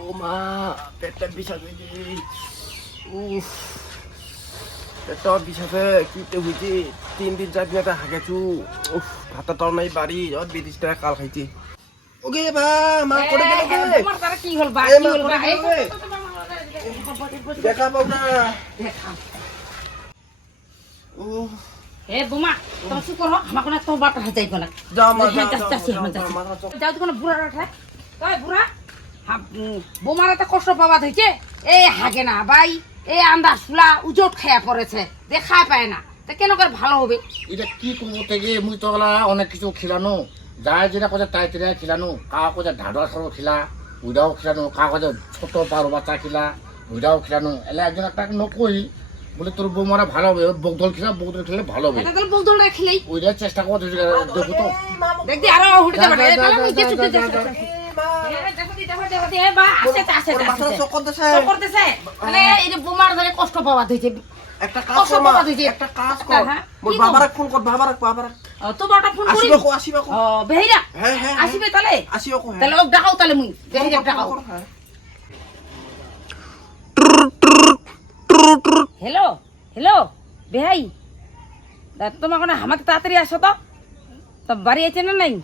ও মা, পেটটা বিষাদ হয়েছে। উফ, পেটটা বিষাদে কিতে হয়েছে। 3 দিন 4 দিন একটা হাগেছু। উফ, ভাতটা তাও নাই বাড়ি, আর 20 টাকা কাল খাইছি। ওকে বা, মা করে গেল গে? তোমার তারা কি হল বা, এ কি মা, হল বা? করে গেল গে? দেখা পাও না। উফ, এ বোমা, তুমি কি করো? আমার কোনো তোর বাটা হাতে যাইব না। যাও মা, হ্যাঁ, যাও, যাচ্ছি, যাও, আমি যাও, যাচ্ছি। মাথা চোখ। যাও তো কোনো বুড়া রাখা। ওই বুড়া, বোমার এত কষ্ট পাওয়া হয়েছে। এই হাগে না ভাই, এই আন্দা শুলা উজট খায়া পড়েছে, দেখা পায় না। তা কেন করে ভালো হবে? এটা কি করবো থেকে মুই তো অনেক কিছু খিলানো যায় যেটা কথা তাই তেরা খিলানো কা কথা ঢাডা সরো খিলা উইডাও খিলানো কা কথা ছোট পারো বাচ্চা খিলা উইডাও খিলানো এলে একজন একটা নকই বলে তোর বৌমারা ভালো হবে বগদল খিলা বগদল খেলে ভালো হবে এটা তাহলে বলদল রাখলেই ওইটা চেষ্টা করো দেখো তো দেখি আরো উঠে যাবে। যা, এই যা, তাহলে যা, আমি যা, কিছু যা, কিছু যা, যা। দেখো দি, এ বা আসে আসে ওর মাথাটা চোখ করতেছে। তো করতেছে মানে এই যে বোমার ধরে কষ্ট পাওয়া হয়েছে। একটা কাজ কষ্ট কর মা, পাওয়া হয়েছে। একটা কাজ কর। হ্যাঁ, মোর কি বাবারা ফোন কর, বাবারা। তো বাটা ফোন করি। আসিবা কো, আসিবা কো। ও বেহিরা হ্যাঁ, হ্যাঁ, আসিবে তাহলে আসিবা কো। তাহলে ও ডাকাও তাহলে মুই বেহিরা ডাকাও। হ্যাঁ। হ্যালো হ্যালো বেহাই, তোমার কোনো হামাতে তাড়াতাড়ি আসো তো। তো বাড়ি আছে না নাই?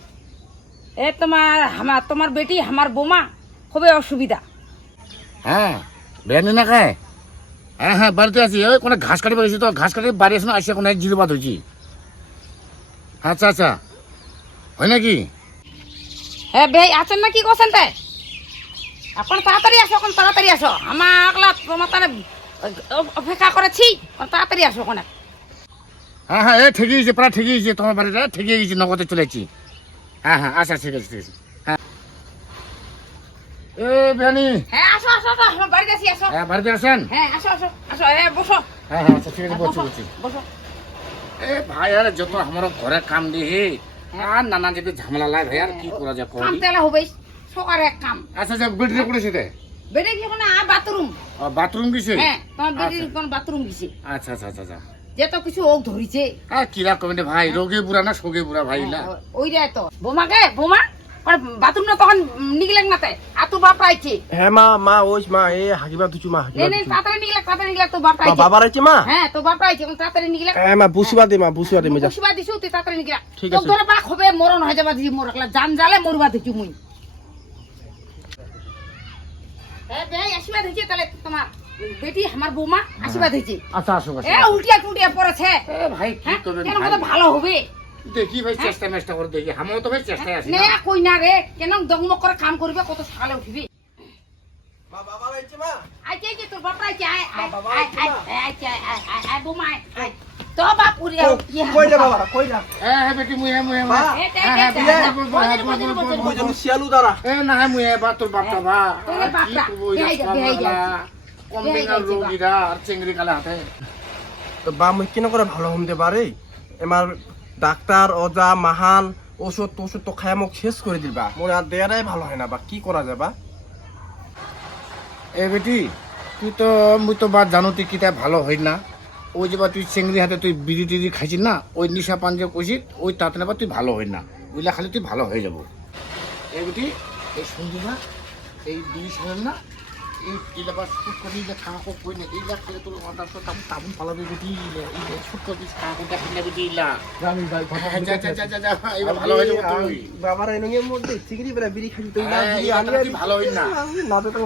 এ তোমার বেটি আমার বোমা খুবই অসুবিধা। হ্যাঁ বেড়ানি না খায় হ্যাঁ হ্যাঁ বাড়িতে আছি ওই কোনো ঘাস কাটি বেরিয়েছি তো ঘাস কাটি বাড়ি আসে না আসে কোনো জিরোবাদ হয়েছি আচ্ছা আচ্ছা হয় নাকি হ্যাঁ বেহাই আছেন না কি করছেন তাই? এখন তাড়াতাড়ি আসো, এখন তাড়াতাড়ি আসো। আমার তোমার তাহলে অপেক্ষা করেছি, তাড়াতাড়ি আসো ওখানে। হ্যাঁ হ্যাঁ এ ঠিকই গেছে প্রায় ঠিকই গেছে তোমার বাড়িটা ঠিকই গেছে নগদে চলেছি হ্যাঁ হ্যাঁ আচ্ছা ঠিক আছে ঠিক আছে হ্যাঁ এ বেহানি হ্যাঁ আসো আসো আসো, আমার বাড়িতে আসি আসো। হ্যাঁ বাড়িতে আসেন হ্যাঁ আসো আসো আসো, হ্যাঁ বসো। হ্যাঁ হ্যাঁ আচ্ছা ঠিক আছে হ্যাঁ, বলছি বসো বলছি বসো। এ ভাই আর যত আমার ঘরে কাম দিয়ে আর নানা যদি ঝামেলা লাগে ভাই আর কি করা যায় কাম করি তেলা হবে সকার এক কাম। আচ্ছা আচ্ছা বেডরে করেছে রে বেডে কি ওখানে বাথরুম? বাথরুম গেছে হ্যাঁ তোমার বেডে কোন বাথরুম গেছে? আচ্ছা আচ্ছা আচ্ছা আচ্ছা যে তো কিছু ওক ধরিছে। আর কিরা কমেন্টে ভাই রোগে বুড়া না শোকে বুড়া ভাই না ওইটাই তো বোমাকে বোমা বাথরুম না তখন নিগলেন না তাই আর তো বাপ আইছে। হ্যাঁ মা ওই মা এ হাগিবা তুচু মা হাগিবা নেই তুচু। তাড়াতাড়ি নিগলে তো বাপ আইছে। বাবার আছে মা? হ্যাঁ তো বাপ আইছে, তাড়াতাড়ি নিগলে। হ্যাঁ মা বুসিবা দে মে যা। বসিবা দিছু তুই তাড়াতাড়ি নিগলে। ঠিক তো আছে। ধরে বাক হবে মরণ হয়ে যাবা দিছি মোর একলা জান জালে মরবা দিছু মুই। হ্যাঁ দেই আসিবা দিছি তাহলে তোমার বেটি আমার বৌমা আসিবা দিছি। আচ্ছা আসো এ উল্টিয়া টুটিয়া পড়েছে। এ ভাই কি হ্যাঁ করবেন কেন ভাই কত ভালো হবে? দেখি ভাই চেষ্টা মেষ্টা করে দেখি আমিও তো ভাই চেষ্টায় আছি নে না কই না রে, কেন দগমগ করে কাম করবে, কত সকালে উঠবি। মা বাবার আছে মা? আইছে যে তোর বাপ আইছে, আয় আয় বাবা আয় আইছে আয় না? আইছে আয় বৌমা আয় তো বাপ উড়ে কই যা বাবা কই যা? হ্যাঁ বেটি মুয়ে মুয়ে মা, ওই যে শিয়ালু দ্বারা। এ না মুয়ে বা তোর বাপটা বা তোর আর কি বাপটা, করবো ওই বেহাই যা, বেহাই যা। কম বেহাই দিনের যাইছে বা। রোগীরা আর চেংড়ি কালে হাতে তো বা মুই কেন করে ভালো হতে পারে? এমার ডাক্তার অজা মাহান ওষুধ তো খায় মোক শেষ করে দিবা। মোর আর দেয়ারাই ভালো হয় না বা কি করা যাবা? এ বেটি তুই তো মুই তো বা জানো তুই কিটা ভালো হয় না ওই যে বা তুই চেংড়ি হাতে তুই বিড়ি টিড়ি খাইছিস না ওই নিশা পান যে কইছিস ওই তাতে না বা তুই ভালো হয় না ওইলা খালি তুই ভালো হয়ে যাবো এই বেটি এই শুনছি না এই বিড়ি ছাড়েন না এই ইলা বা শুট করি যে খাওয়া হোক কই না এইলা খেলে তোর অর্ডার তো তাবুন পালাবে বেটি এই শুট করি খাওয়া হোক দেখেন না বেটি ইলা জানি ভাই কথা যা যা যা যা যা এবার ভালো হয়ে যাবো তুই বাবার এনঙের মধ্যে চিংড়ি বেলা বিড়ি খাইতে হ্যাঁ, এটা তো তুই ভালো হই না। না তো তো